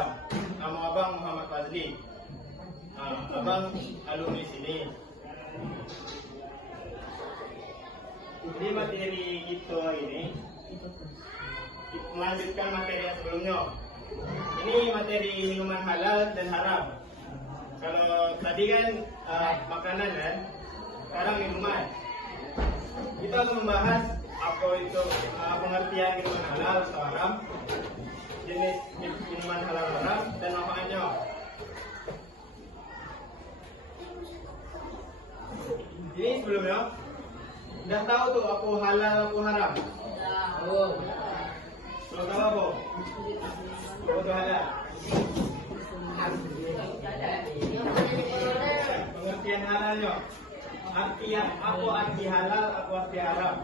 haram. Nama abang Muhammad Fazli. Abang alumni sini. Jadi materi kita ini melanjutkan materi yang sebelumnya. Ini materi minuman halal dan haram. Kalau tadi kan makanan kan, sekarang minuman. Kita akan membahas apa itu pengertian minuman halal atau haram, jenis minuman halal haram, dan manfaatnya. Jadi sebelumnya dah tahu tuh apa halal apa haram? Tahu. Tahu apa? Apa itu halal? Pengertian halalnya. Artinya apa arti halal, apa arti haram?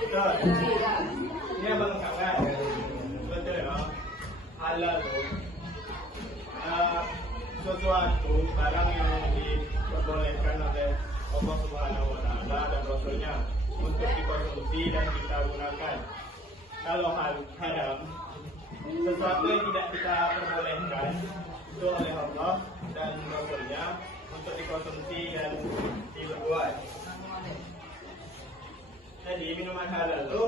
Betul. Ini abang katakan. Betul ya. Halal tu sesuatu barang yang diperbolehkan oleh Allah Subhanahu Wa Taala dan Rasulnya untuk dikonsumsi dan kita gunakan. Kalau haram, sesuatu yang tidak kita perbolehkan itu oleh Allah dan Rasulnya untuk dikonsumsi dan diperbuat. Jadi minuman halal itu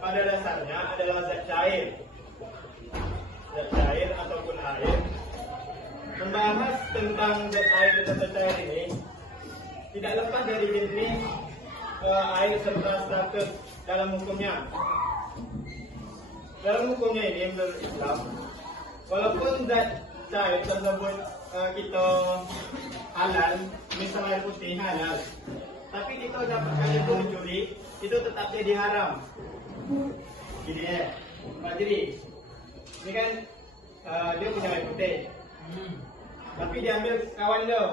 pada dasarnya adalah zat cair ataupun air. Membahas tentang zat air dan zat cair ini tidak lepas dari jenis air serta status dalam hukumnya. Dalam hukumnya ini menurut Islam, walaupun zat cair tersebut kita halal, misal air putih halal, tapi kita dapatkan itu mencuri, itu tetap jadi haram. Gini ya, Pak Jiri, ini kan dia punya air putih, tapi diambil kawan dia,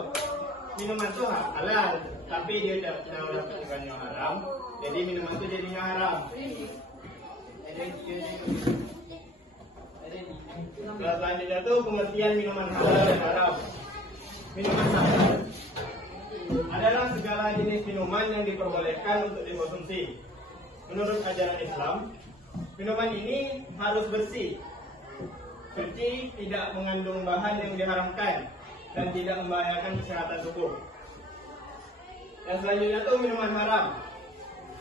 minuman itu halal, tapi dia dapatkan yang haram, jadi minuman itu jadinya haram. Selanjutnya itu pengertian minuman halal dan haram. Minuman halal adalah segala jenis minuman yang diperbolehkan untuk dikonsumsi. Menurut ajaran Islam, minuman ini harus bersih, suci, tidak mengandung bahan yang diharamkan, dan tidak membahayakan kesehatan tubuh. Dan selanjutnya itu minuman haram.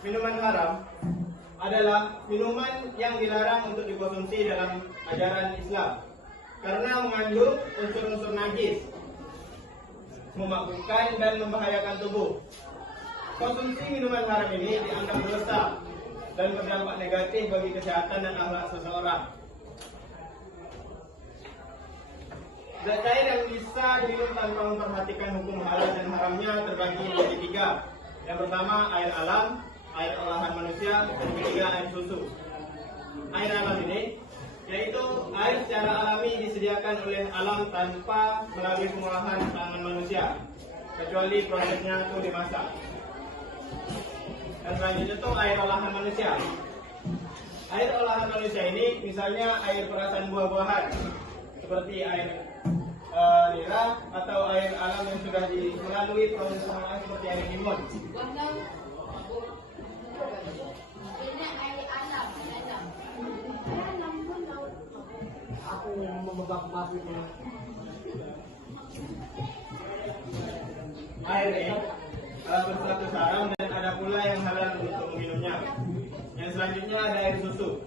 Minuman haram adalah minuman yang dilarang untuk dikonsumsi dalam ajaran Islam karena mengandung unsur-unsur najis, memabukkan dan membahayakan tubuh. Konsumsi minuman haram ini dianggap dosa dan berdampak negatif bagi kesehatan dan akhlak seseorang. Zat cair yang bisa diminum tanpa memperhatikan hukum halal dan haramnya terbagi menjadi 3. Yang pertama air alam, air olahan manusia, dan ketiga air susu. Air alam ini yaitu air secara alami disediakan oleh alam tanpa melalui pengolahan tangan manusia, kecuali prosesnya itu dimasak. Dan selanjutnya itu air olahan manusia. Air olahan manusia ini misalnya air perasan buah-buahan seperti air nira atau air alam yang sudah melalui proses pengolahan seperti air limun. Ini air alam. Aku yang memegang pasirnya. Air ini berstatus haram dan ada pula yang halal untuk meminumnya. Yang selanjutnya ada air susu.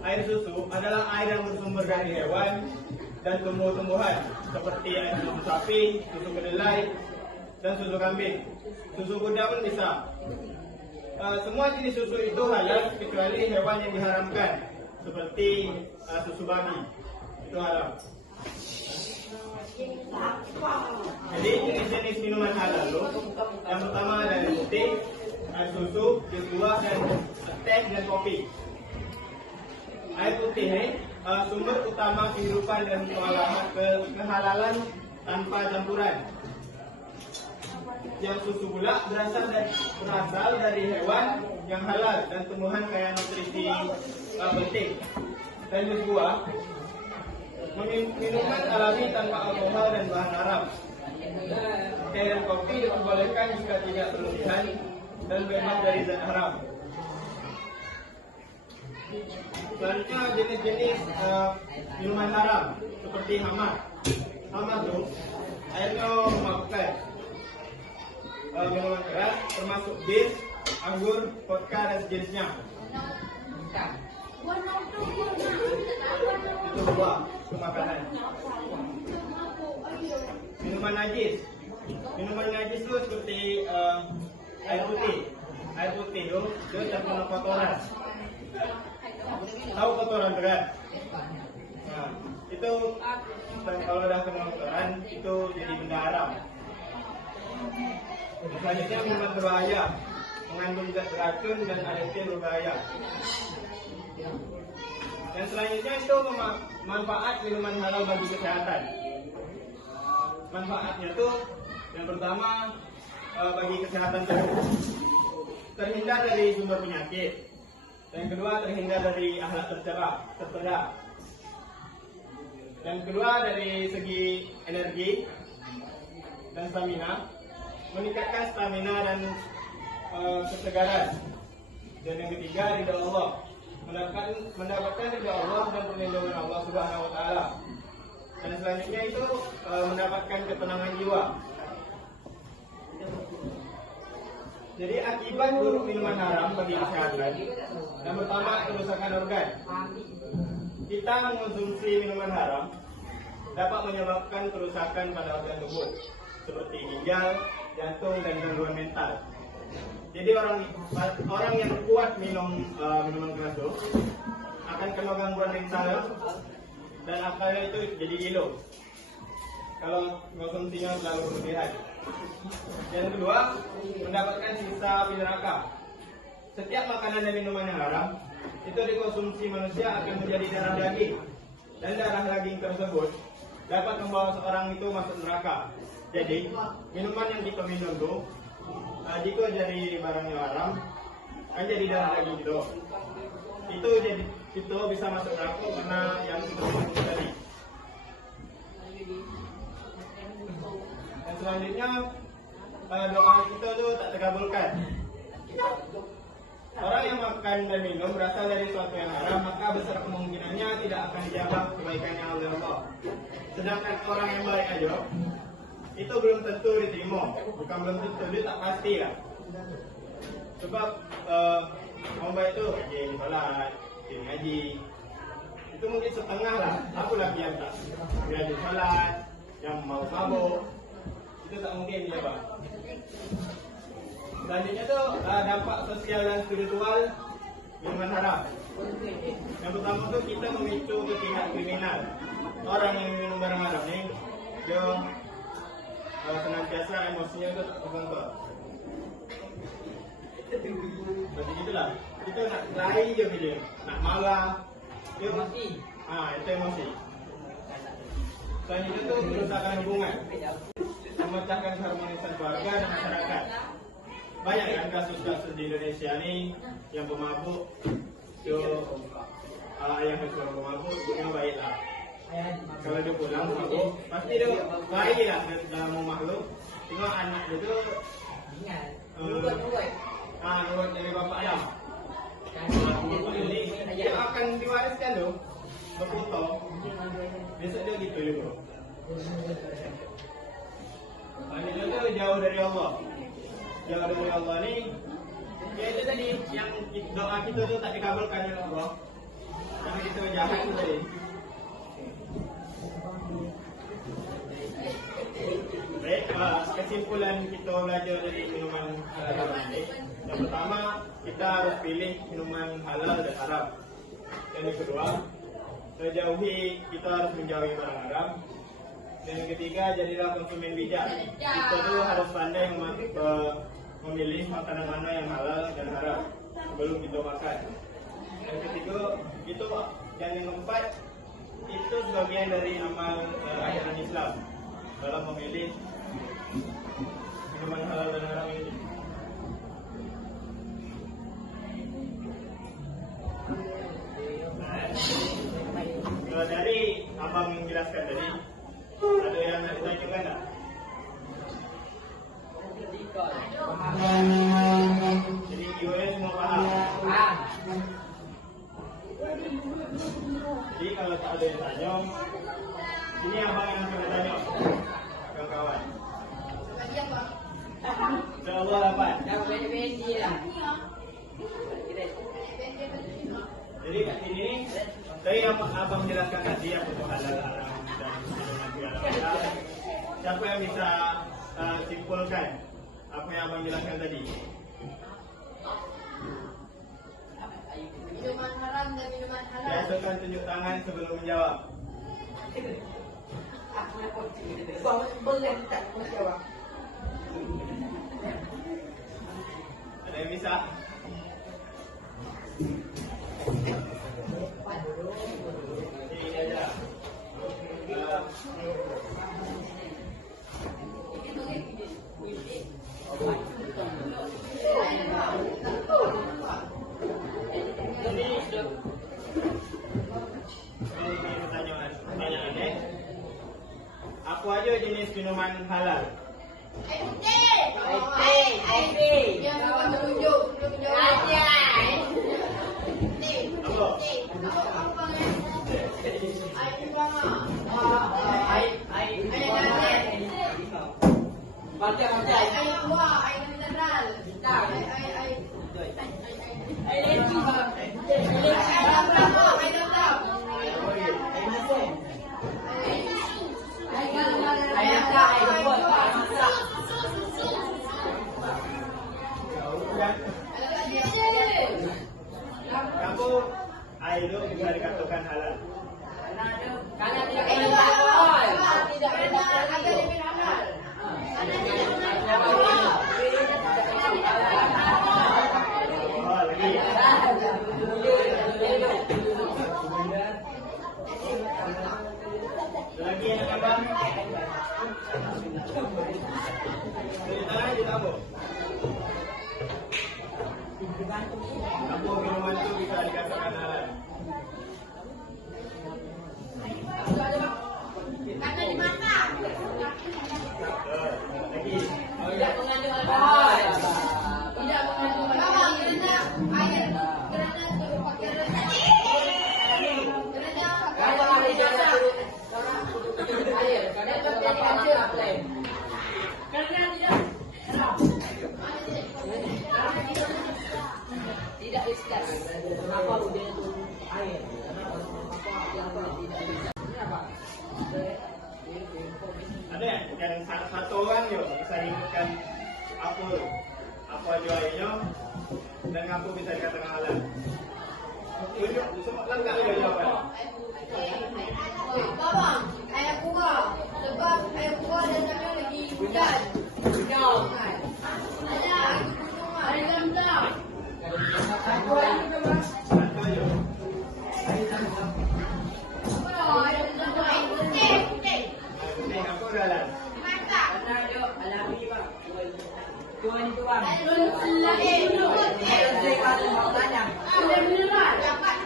Air susu adalah air yang bersumber dari hewan dan tumbuh-tumbuhan seperti air susu sapi, susu kedelai, dan susu kambing. Susu kuda pun bisa. Semua jenis susu itu halal kecuali hewan yang diharamkan seperti susu babi, itu haram. Jadi jenis-jenis minuman halal loh. Yang pertama ada air putih, air susu, jus buah, dan teh dan kopi. Air putih ini sumber utama kehidupan dan kehalalan tanpa campuran. Yang susu pula berasal dari hewan yang halal dan tumbuhan kaya nutrisi penting. Dan jus buah, minuman alami tanpa alkohol dan bahan haram. Teh dan kopi diperbolehkan jika tidak berlebihan dan bebas dari zat haram. Selanjutnya jenis-jenis minuman haram seperti hamar. Hamar tuh airnya memabukkan. Minuman keras termasuk bir, anggur, vodka dan sejenisnya. Itu buah, itu makanan. Minuman najis. Minuman najis itu seperti air putih. Air putih itu dia terkena kotoran. Tahu kotoran kan? Nah, itu kalau udah kena kotoran itu jadi benda haram. Selanjutnya minuman berbahaya, mengandung zat beracun dan alergen berbahaya. Dan selanjutnya itu manfaat minuman halal bagi kesehatan. Manfaatnya itu yang pertama bagi kesehatan tubuh, terhindar dari sumber penyakit. Yang kedua terhindar dari akhlak tercela. Yang kedua dari segi energi dan stamina, meningkatkan stamina dan kesegaran. Dan yang ketiga ridha Allah, mendapatkan ridha Allah dan perlindungan Allah Subhanahu wa taala. Dan selanjutnya itu mendapatkan ketenangan jiwa. Jadi akibat buruk minuman haram bagi kesehatan, yang pertama kerusakan organ. Kita mengonsumsi minuman haram dapat menyebabkan kerusakan pada organ tubuh seperti ginjal, jantung dan gangguan mental. Jadi orang yang kuat minum minuman keras itu akan kena gangguan mental dan akhirnya itu jadi gilo kalau konsumsinya terlalu berlebihan. Yang kedua, mendapatkan siksa api neraka. Setiap makanan dan minuman yang haram itu dikonsumsi manusia akan menjadi darah daging, dan darah daging tersebut dapat membawa seorang itu masuk neraka. Jadi minuman yang kita minum itu jika jadi barang yang haram kan jadi darah daging gitu. Itu bisa masuk neraka karena yang kita minum tadi. Dan selanjutnya doa kita tuh tak terkabulkan. Orang yang makan dan minum berasal dari sesuatu yang haram, maka besar kemungkinannya tidak akan dijawab kebaikannya oleh Allah. Sedangkan orang yang baik aja itu belum tentu diterima. Bukan belum tentu, dia tak pasti lah. Sebab orang baik itu rajin sholat, rajin ngaji. Itu mungkin setengah lah. Aku lagi yang tak rajin sholat, yang mau mabuk. Itu tak mungkin dia bang. Selanjutnya tuh dampak sosial dan spiritual minuman haram. Yang pertama tuh kita memicu ke tingkat kriminal. Orang yang minum barang haram nih, dia senantiasa emosinya itu terkontrol. Berarti gitulah. Kita nak lari je bila, nak marah, dia emosi. Itu emosi. Selanjutnya tuh kerusakan hubungan, memecahkan keharmonisan keluarga dan masyarakat. Banyak kan kasus-kasus di Indonesia nih yang pemabuk, ayah seorang pemabuk, ibunya baik lah. Kalau dia pulang mabuk, pasti dia baik lah dalam rumah lu. Cuma anak dia tu nurut dari bapak ayah. Dia akan diwariskan tu, berpotong. Besok dia gitu juga. Maksudnya tu jauh dari Allah. Jauh dari Allah ni, ya itu tadi yang doa kita tu tak dikabulkan oleh Allah. Karena kita jahat tu tadi. Baik, kesimpulan kita belajar dari minuman halal ini. Yang pertama, kita harus pilih minuman halal dan haram. Yang kedua, kita harus menjauhi barang haram. Dan yang ketiga, jadilah konsumen bijak. Kita tuh harus pandai memilih makanan mana yang halal dan haram sebelum kita makan. Yang ketiga, yang keempat, itu sebagian dari amal ajaran Islam dalam memilih minuman halal dan haram ini. Dari abang menjelaskan tadi, ada yang nak ditanyakan tak? semua paham? Paham. Jadi kalau tak ada yang tanya, ini abang yang akan tanya, kawan-kawan. Bagi apa? InsyaAllah dapat. Dah benda-benda lah. Jadi kat sini ni, tadi abang jelaskan tadi apa tu halal haram dan minuman halal. Siapa yang bisa simpulkan apa yang abang jelaskan tadi? Minuman haram dan minuman halal. Biasakan tunjuk tangan sebelum menjawab. Boleh tak jawab? Ada yang bisa? Ini aja. Ini pertanyaannya. Apa aja jenis minuman halal? Air putih. Yang bukan menunjuk, belum menjawab. Teh. Apa? Apa panggil? Air bunga. Air nasi. Macam Air buah, air mineral. Air berapa? Air dalam. Kamu air itu bisa dikatakan halal. Kalau tidak Tidak ada lebih halal. Oh, lagi. Lagi yang apa? Tunjuk tangan je tak apa. Apa minuman itu bisa dikatakan halal? Karena dimasak. Lagi. tidak mengandung alkohol. Tidak mengandung bawang, kerana air, kerana pakai rendah. Kalau ada jalan air, kalau tak ada plan. Kerana tidak. Tidak iskat. Kenapa udah itu air? Kenapa yang tidak? Ini apa? Ada yang satu orang je bisa ingatkan apa aja airnya dan apa bisa dikatakan halal. Tunjuk semua lengkap je jawapan. Bawang, air buah. Sebab air buah dan namanya lagi hujan. Ada air rendah. Satu aja. Air rendah. Air putih. Putih apa halal? Masak. Alami bang. Tuan itu bang. Air mineral. Dapat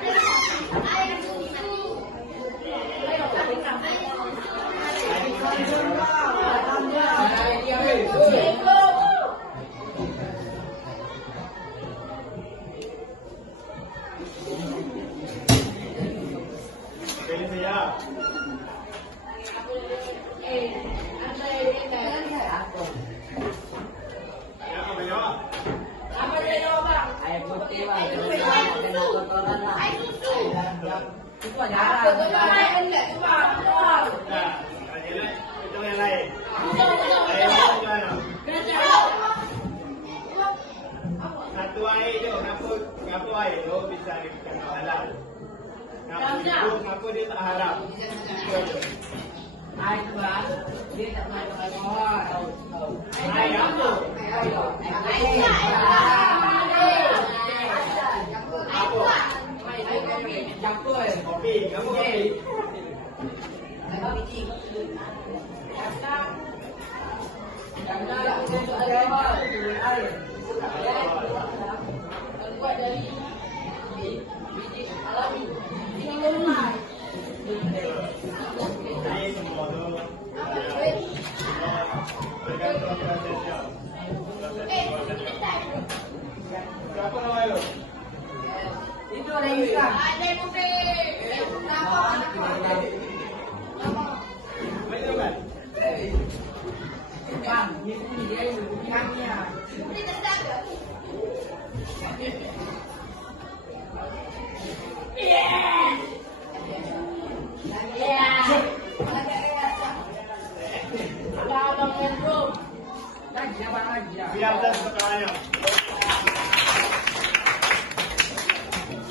air susu. Pilih saya. Ya, apa jawab? Air putih bang. Kena kotoran lah. Itu ada Nah, itu yang lain. Air mana? Satu air je, kenapa air tu bisa dikatakan halal? Kenapa dia tak haram? Itu aja. air bang. Dia tak mengandung alkohol. Air apa? Apa? Campur. Kopi, kamu kopi. Jangan untuk alkohol. Air. Buat dari biji alami. Ini semua tu bergantung prosesnya. Berapa nama lu? Ada yang kopi. Kenapa? Baik kan? Bang, ini dia yang bukannya. Ini tidak ada. Abang yang bro. Lagi abang lagi ya. Biar dan setelahnya.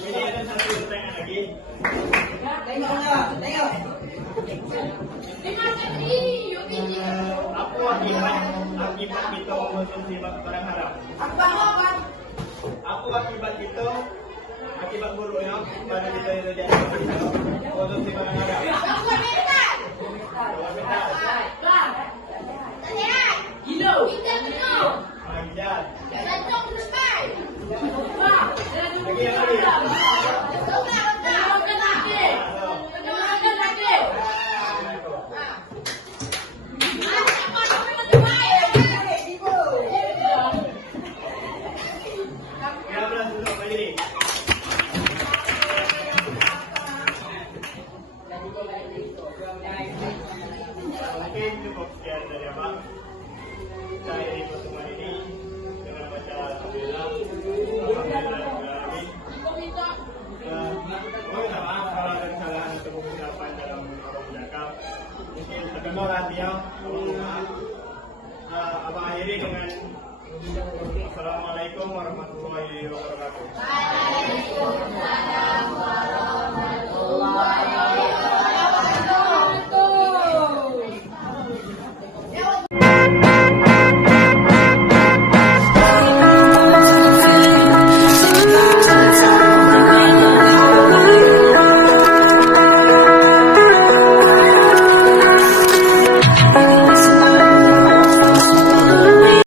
Ini ada satu pertanyaan lagi. Tengok. Dimakan ini, yuk ini. Apa akibat kita mengkonsumsi barang haram? Apa? Akibat buruknya pada kita yang terjadi konsumsi barang haram. Aku minta. Lihat. Gilo. Kita betul. Mengajar. Lancong selesai. Lagi yang lagi. Mungkin cukup sekian dari abang. Kita akhiri pertemuan ini dengan baca alhamdulillah. Mohon maaf kalau ada kesalahan atau pengucapan dalam orang bercakap. Mungkin terdengar hatinya. Mohon maaf. Abang akhiri dengan Assalamualaikum warahmatullahi wabarakatuh. Waalaikumsalam warahmatullahi wabarakatuh.